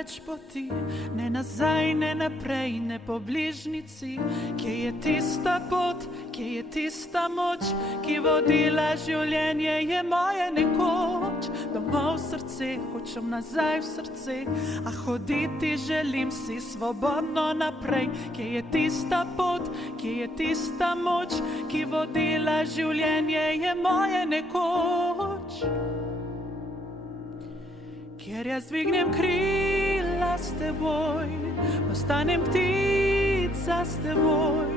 več poti, ne nazaj, ne naprej, ne po bližnici. Kje je tista pot, kje je tista moč, ki vodila življenje je moje nekoč. Domov v srce, hočem nazaj v srce, a hoditi želim si svobodno naprej. Kje je tista pot, kje je tista moč, ki vodila življenje je moje nekoč. Kjer jaz dvignem krila s teboj, postanem ptica s teboj.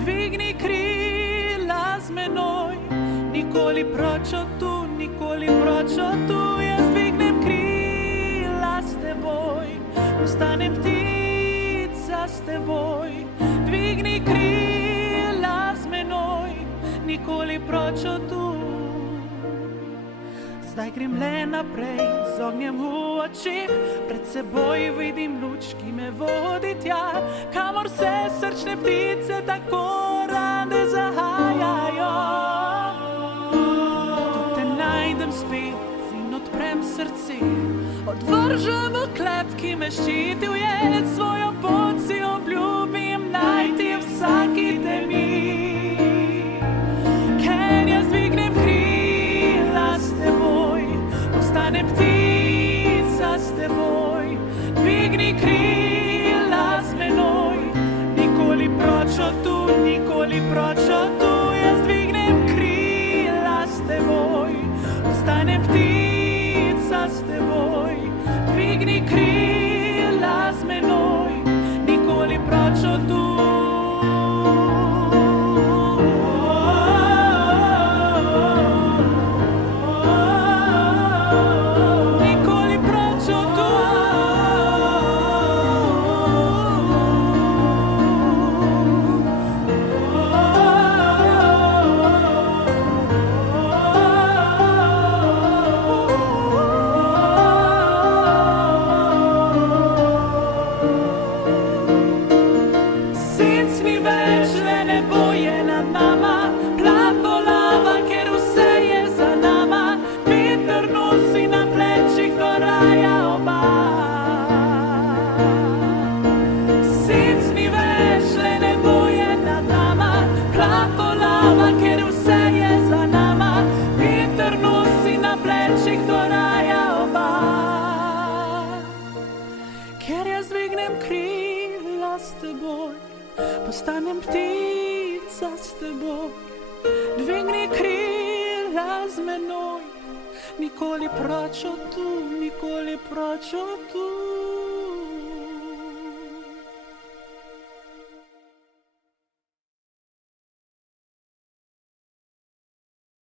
Dvigni krila z menoj, nikoli proč od tu, nikoli proč od tu. Jaz dvignem krila s teboj, postanem ptica s teboj. Dvigni krila z menoj, nikoli proč od tu. Zdaj grem le naprej, z ognjem v očih, pred seboj vidim luč, ki me vodi tja, kamor se srčne ptice tako rade zahajajo. Tu te najdem spet in odprem srce, odvržem oklep, ki me ščitil je, svojo pot si obljubim najti v vsaki temi. Ker jaz dvignem krila s teboj, postanem ptica s teboj. Dvigni krila z menoj, nikoli proč od tu, nikoli proč od tu. Jaz dvignem krila s teboj, postanem ptica s teboj. Dvigni krila z menoj, nikoli proč od tu. Postanem ptica s teboj, dvigni krila z menoj, nikoli proč od tu, nikoli proč od tu.